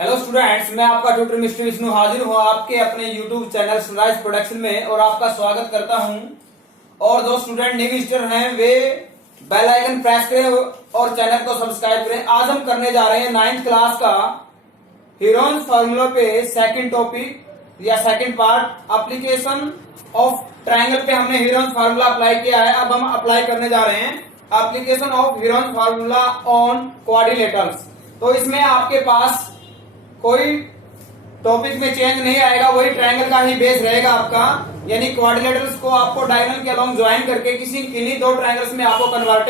Hello students, मैं आपका tutor mister Vishnu हाजिर हूँ आपके अपने यूट्यूब चैनल सनराइज प्रोडक्शन में और आपका स्वागत करता हूँ। और जो स्टूडेंट न्यू विजिटर हैं वे बेल आइकन प्रेस करें और चैनल को सब्सक्राइब करें। आज हम करने जा रहे हैं 9th क्लास का हीरोन्स फार्मूला पे सेकंड टॉपिक या second part, application of triangle पे हमने हीरोन्स फार्मूला अप्लाई किया है। अब हम अप्लाई करने जा रहे हैं application of Heron's formula on quadrilaterals. तो इसमें आपके पास कोई टॉपिक में चेंज नहीं आएगा, वही ट्रायंगल का ही बेस रहेगा आपका, यानी क्वाड्रिलेटरल्स को आपको डायगोनल के अलोंग ज्वाइन करके इन्हीं दो ट्रायंगल्स में आपको कन्वर्ट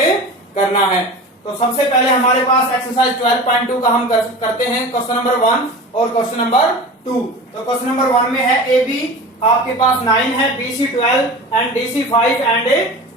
करना है। तो सबसे पहले हमारे पास एक्सरसाइज 12.2 का हम करते हैं क्वेश्चन नंबर 1 और क्वेश्चन नंबर 2। तो क्वेश्चन नंबर 1 में है ए बी आपके पास 9 है, B C 12 and D C 5 and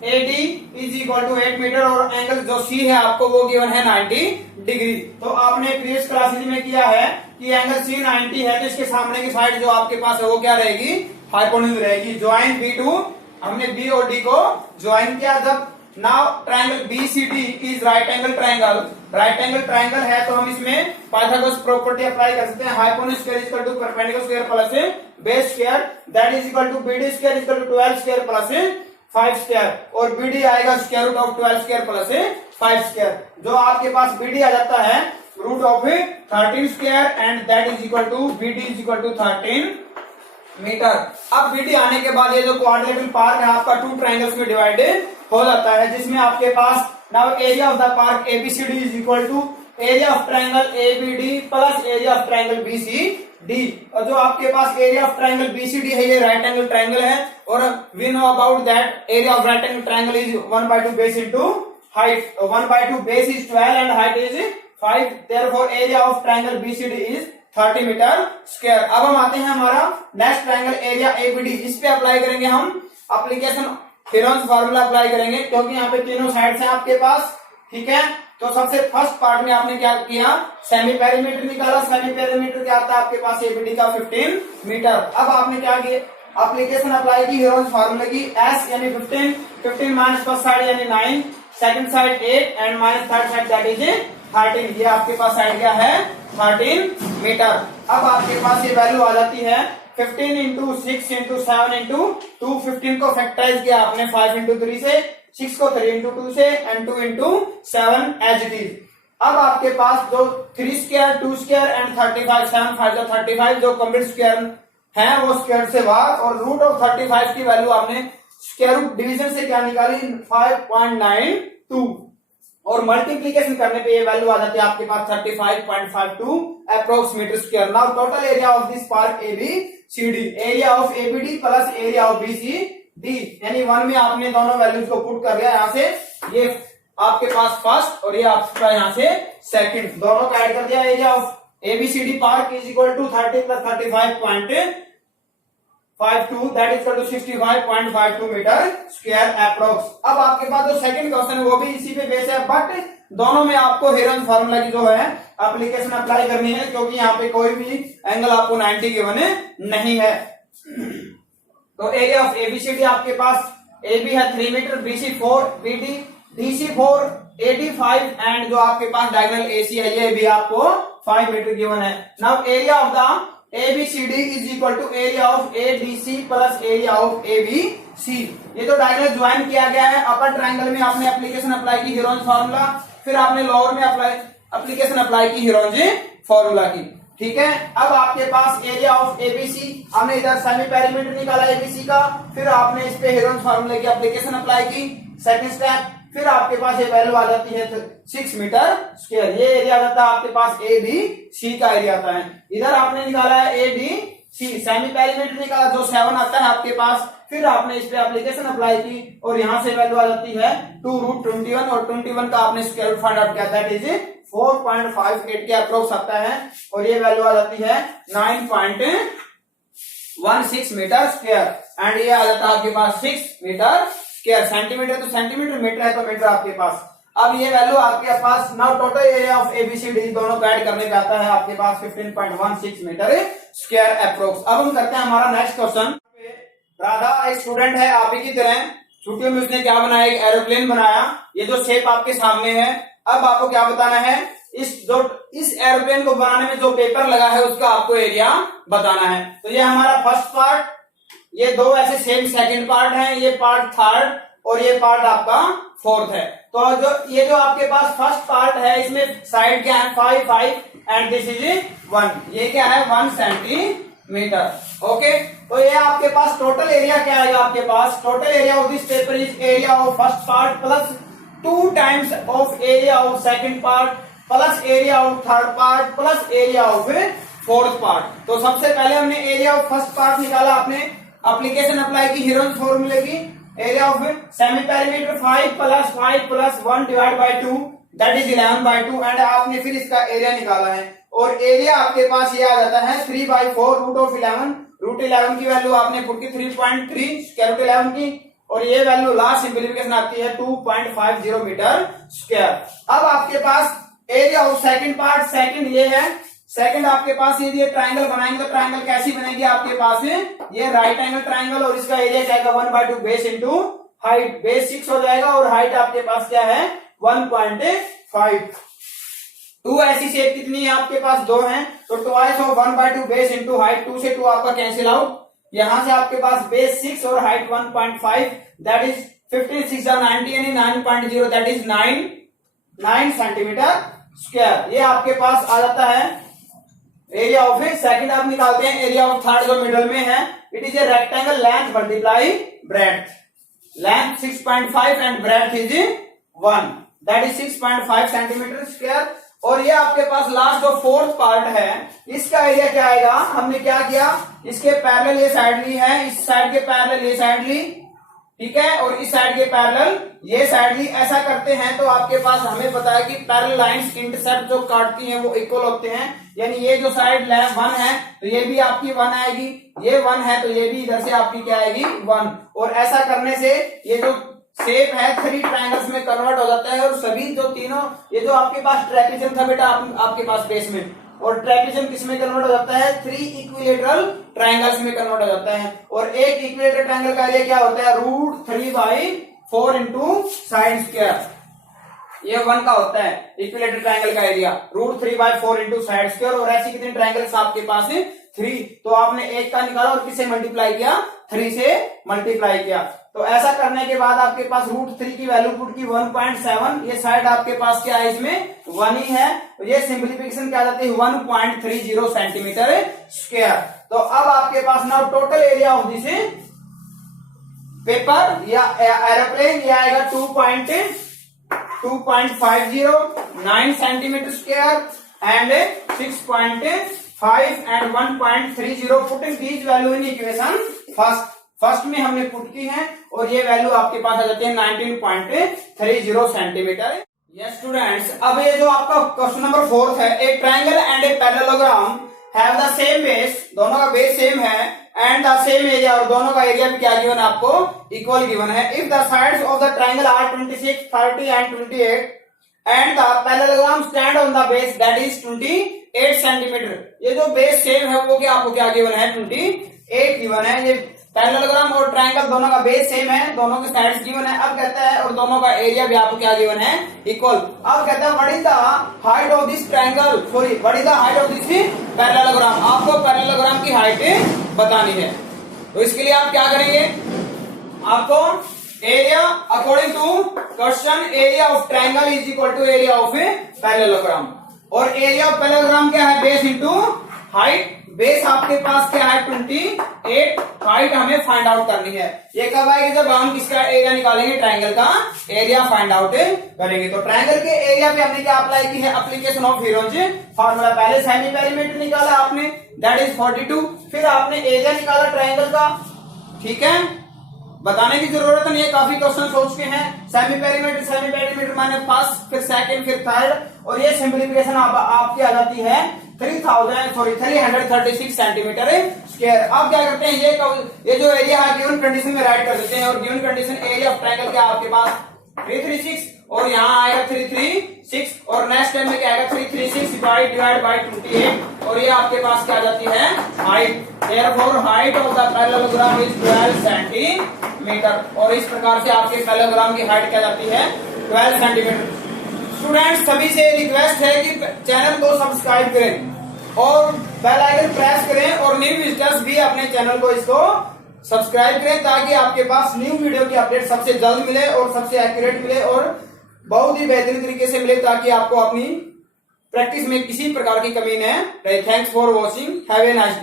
A D is equal to 8 metre और एंगल जो सी है आपको वो गिवन है 90 डिग्री। तो आपने प्रीवियस क्लासेज में किया है कि एंगल सी 90 है तो इसके सामने की साइड जो आपके पास है वो क्या रहेगी, हाइपोटेन्यूज रहेगी। ज्वाइन बी टू, हमने बी और डी को ज्वाइन किया। जब now triangle BCD is right angle triangle, right angle triangle है तो हम इसमें पाइथागोरस प्रॉपर्टी अप्लाई कर सकते हैं। Hypotenuse square is equal to perpendicular square plus base square that is equal to BD square is equal to 12 square plus 5 square और BD आएगा square root of 12 square plus 5 square. जो आपके पास BD आ जाता है root of 13 square and that is equal to BD is equal to 13 metre. अब BD आने के बाद ये जो क्वाड्रिलेटरल पार्क है आपका 2 ट्रायंगल्स में डिवाइडेड हो जाता है, जिसमें आपके पास now area of the park ABCD is equal to area of triangle ABD plus area of triangle BCD. और जो आपके पास एरिया ऑफ ट्रायंगल बीसीडी है ये राइट एंगल ट्रायंगल है और we know about that area of right angle triangle is 1/2 base into height. 1/2 base is 12 and height is 5, therefore area of triangle BCD is 30 metre square. अब हम आते हैं हमारा next triangle area ABD, इस पे apply करेंगे हम application Heron's formula apply करेंगे क्योंकि यहाँ पे तीनों साइड है आपके पास, ठीक है। तो सबसे फर्स्ट पार्ट में आपने क्या किया, सेमी पेरीमीटर निकाला। सेमी पेरीमीटर क्या आता है आपके पास एबीडी का 15 मीटर। अब आपने क्या किया, एप्लीकेशन अप्लाई की हीरोन्स फार्मूला की। एस यानी 15 माइनस फर्स्ट साइड यानी 9, second side 8 and minus third side that is 13। ये आपके पास साइड क्या है 13 मीटर। अब आपके पास ये वैल्यू आ जाती है 15 इंटू 6 इंटू 7 इंटू 2। 15 को फैक्टराइज किया आपने 5 इंटू 3 से, 6 को 3 इंटू 2 से and 2 into 7 as it is. अब आपके पास जो 3 स्क्वायर 2 स्क्वायर एंड 35 7 5 जो 35 जो कंप्लीट स्क्वायर है वो स्क्वायर से बाहर और रूट ऑफ 35 की वैल्यू आपने स्क्वायर रूट डिवीजन से क्या निकाली 5.92 और मल्टीप्लीकेशन करने पे ये वैल्यू आ जाती है आपके पास 35.52 approx metre square. Now total area of this park ABCD, area of ABD plus area of BCD, यानी 1 में आपने दोनों वैल्यूज को पुट कर दिया। यहाँ से ये आपके पास फर्स्ट और ये आपका यहाँ से सेकंड, दोनों का ऐड कर दिया। Area of ABCD park is equal to 30 plus 35.52 that is equal to 65.52 metre square approx. अब आपके पास जो सेकंड क्वेश्चन है वो भी इसी पे बेस है, बट दोनों में आपको हीरोन्स फार्मूला की जो है एप्लीकेशन अप्लाई करनी है क्योंकि यहाँ पे कोई भी एंगल आपको 90 गिवन नहीं है। तो एरिया ऑफ एबीसीडी आपके पास एबी है 3 metre, BC 4, BD DC 4, AD 5 and जो आपके पास डायगोनल एसी है ये भी आपको 5 मीटर गिवन है। Now area of the ABCD is equal to area of ADC plus area of ABC। ये तो डायगोनल ज्वाइन किया गया है। अपर ट्रायंगल में आपने एप्लीकेशन अप्लाई की हीरोन्स फार्मूला, फिर आपने लोअर में एप्लीकेशन अप्लाई की हीरोन्स फार्मूला की, ठीक है। अब आपके पास एरिया ऑफ ABC, हमने इधर सेमी पेरीमीटर निकाला ABC का, फिर आपने इस पे हीरोन्स फार्मूला की एप्लीकेशन अप्लाई की। सेकंड स्टेप, फिर आपके पास ये वैल्यू आ जाती है 6 मीटर स्क्वायर। ये एरिया आता है आपके पास ABC का एरिया आता है। इधर आपने निकाला है ADC, सेमी पेरीमीटर निकाला जो 7 आता है आपके पास, फिर आपने इस पे एप्लीकेशन अप्लाई की और यहां से वैल्यू आ जाती है 2√21 और 21 का आपने स्क्वायर रूट फाइंड आउट किया दैट इज 4.58 के अप्रोक्स आता है और ये वैल्यू आ जाती है 9.16 मीटर स्क्वायर एंड ये आ जाता है आपके पास 6 मीटर स्क्वायर। सेंटीमीटर तो सेंटीमीटर, मीटर है तो मीटर आपके पास। अब ये वैल्यू आपके पास now total area of ABCD दोनों को ऐड करने पे आता है आपके पास 15.16 मीटर स्क्वायर अप्रोक्स। अब हम करते हैं हमारा नेक्स्ट क्वेश्चन। राधा एक स्टूडेंट है आप ही की तरह, छुट्टियों में उसने क्या बनाया, एक एरोप्लेन बनाया। ये जो शेप आपके सामने है, अब आपको क्या बताना है इस एरोप्लेन को बनाने में जो पेपर लगा है उसका आपको एरिया बताना है। तो ये हमारा फर्स्ट पार्ट, ये दो ऐसे सेम सेकंड पार्ट है, ये पार्ट थर्ड और ये पार्ट आपका फोर्थ है। तो ये जो आपके पास फर्स्ट पार्ट है इसमें साइड क्या है 5 5 एंड दिस इज 1, ये क्या है 1 सेंटीमीटर। ओके, तो ये आपके पास टोटल एरिया क्या आएगा, आपके पास total area of this paper is area of first part plus 2 times of area of second part plus area of third part plus area of fourth part. तो सबसे पहले हमने एरिया ऑफ फर्स्ट पार्ट निकाला, आपने application apply की heroes फॉर्मूले की, area of semi perimeter 5 plus 1 divide by 2 that is 11/2 and आपने फिर इसका एरिया निकाला है और एरिया आपके पास ये आ जाता है 3/4 रूट ऑफ 11। रूट 11 की वैल्यू आपने पुट की 3.3 स्क्वायर रूट 11 की और ये वैल्यू लास्ट सिंपलीफिकेशन आती है 2.50 मीटर स्क्वायर। अब आपके पास area of second part, second ये है, सेकंड आपके पास ये ट्राइंगल बनाएंगे तो ट्राइंगल कैसी बनेगी आपके पास ये राइट एंगल ट्राइंगल और इसका एरिया क्या है 1/2 बेस इंटू हाइट, बेस 6 हो जाएगा और हाइट आपके पास क्या है 1.5। 2 ऐसी शेप कितनी है आपके पास, 2 हैं, तो twice of 1/2 base into height, 2 से 2 आपका कैंसिल आउट, यहां से आपके पास बेस 6 और हाइट 1.5 दैट इज 15 6 90 यानी 9.0 दैट इज 9 सेंटीमीटर स्क्वायर। ये आपके पास आ जाता है एरिया ऑफ सेकंड। आप निकालते हैं एरिया ऑफ थर्ड जो मिडल में है, it is a rectangle length multiply breadth, length 6.5 and breadth is 1 that is 6.5 centimetre square. और ये आपके पास लास्ट जो फोर्थ पार्ट है इसका एरिया क्या आएगा, हमने क्या किया इसके पैरेलल ये साइड ली है, इस साइड के पैरेलल ये साइड ली, ठीक है, और इस साइड के पैरेलल ये साइड ली। ऐसा करते हैं तो आपके पास हमें पता है कि पैरेलल लाइंस इंटरसेक्ट जो काटती हैं वो इक्वल होते हैं, यानी ये जो साइड 1 है तो ये भी आपकी 1 आएगी, ये 1 है तो ये भी इधर से आपकी क्या आएगी 1। और ऐसा करने से ये जो शेप है 3 ट्रायंगल्स में कन्वर्ट हो जाता है और सभी जो तीनों, ये जो आपके पास ट्रेपेजियम था बेटा आपके पास बेस में, और ट्रेपेजियम किस में कन्वर्ट हो जाता है 3 इक्विलेटरल ट्रायंगल्स में कन्वर्ट हो जाता है। और एक इक्विलेटरल ट्रायंगल का एरिया क्या होता है √3/4 इंटू साइन स्क्वायर, ये 1 का होता है इक्विलेटरल ट्रायंगल का एरिया √3/4 इंटू साइड स्क्वायर। और ऐसी कितनी ट्रायंगल्स आपके पास है 3, तो आपने 1 का निकाला और किससे मल्टीप्लाई किया 3 से मल्टीप्लाई किया। तो ऐसा करने के बाद आपके पास √3 की वैल्यू पुट की 1.7, ये साइड आपके पास क्या है इसमें 1 ही है, तो ये सिंप्लीफिकेशन क्या जाती है 1.30 सेंटीमीटर स्क्वायर। तो अब आपके पास now total area of this paper या एरोप्लेन ये आएगा 2.50 centimetre square and 6.5 and 1.30 putting these value in equation first में हमने पुट की है और ये वैल्यू आपके पास आ जाती है 19.30 सेंटीमीटर। यस स्टूडेंट्स, अब ये जो आपका क्वेश्चन नंबर 4 है, a triangle and a parallelogram have the same base, दोनों का बेस सेम है एंड द सेम एरिया, और दोनों का एरिया भी क्या गिवन है आपको इक्वल गिवन है। If the sides of the triangle are 26 30 and 28 and the parallelogram stand on the base that is 28 centimetre, ये जो बेस सेम है वो क्या आपको क्या गिवन है 28 गिवन है। ये पैरेललोग्राम और ट्रायंगल दोनों का बेस सेम है, दोनों के साइड्स गिवन है। अब कहता है और दोनों का एरिया भी आपको क्या गिवन है इक्वल। अब कहता है what is the height of this triangle, sorry what is the height of this parallelogram, आपको पैरेललोग्राम की हाइट बतानी है। तो इसके लिए आप क्या करेंगे, आपको area according to question area of triangle is equal to area of parallelogram, और एरिया ऑफ पैरेललोग्राम क्या है बेस इंटू हाइट। बेस आपके पास क्या है 28, हाइट हमें फाइंड आउट करनी है। ये कब आएगी जब हम किसका एरिया निकालेंगे, ट्रायंगल का एरिया फाइंड आउट करेंगे। तो ट्रायंगल के एरिया पे हमने क्या अप्लाई की है एप्लीकेशन ऑफ हीरोज फार्मूला। पहले सेमी पेरीमीटर निकाला आपने दैट इज 42, फिर आपने एरिया निकाला ट्रायंगल का, ठीक है, बताने की जरूरत नहीं है, काफी क्वेश्चन सोच के हैं। सेमी पेरीमीटर माने फर्स्ट फिर सेकंड फिर थर्ड, और ये सिंपलीफिकेशन आपकी आ जाती है 336 सेंटीमीटर स्क्वायर। अब क्या करते हैं, ये जो एरिया है गिवन कंडीशन में राइट कर देते हैं, और given condition area of triangle क्या आपके पास 336 और यहाँ आएगा 336 और नेक्स्ट टाइम में क्या आएगा 336 डिवाइड बाय 28, और ये आपके पास क्या आ जाती है height. Therefore height of the parallelogram is 12 centimetre, और इस प्रकार से आपके पैरेललोग्राम की हाइट क्या जाती है 12 सेंटीमीटर। स्टूडेंट्स सभी से रिक्वेस्ट है कि चैनल को सब्सक्राइब करें और बेल आइकन प्रेस करें और न्यू विजिटर्स भी अपने चैनल को इसको सब्सक्राइब करें ताकि आपके पास न्यू वीडियो की अपडेट सबसे जल्द मिले और सबसे एक्यूरेट मिले और बहुत ही बेहतरीन तरीके से मिले ताकि आपको अपनी प्रैक्टिस में किसी प्रकार की कमी न रहे। Thanks for watching, have a nice day.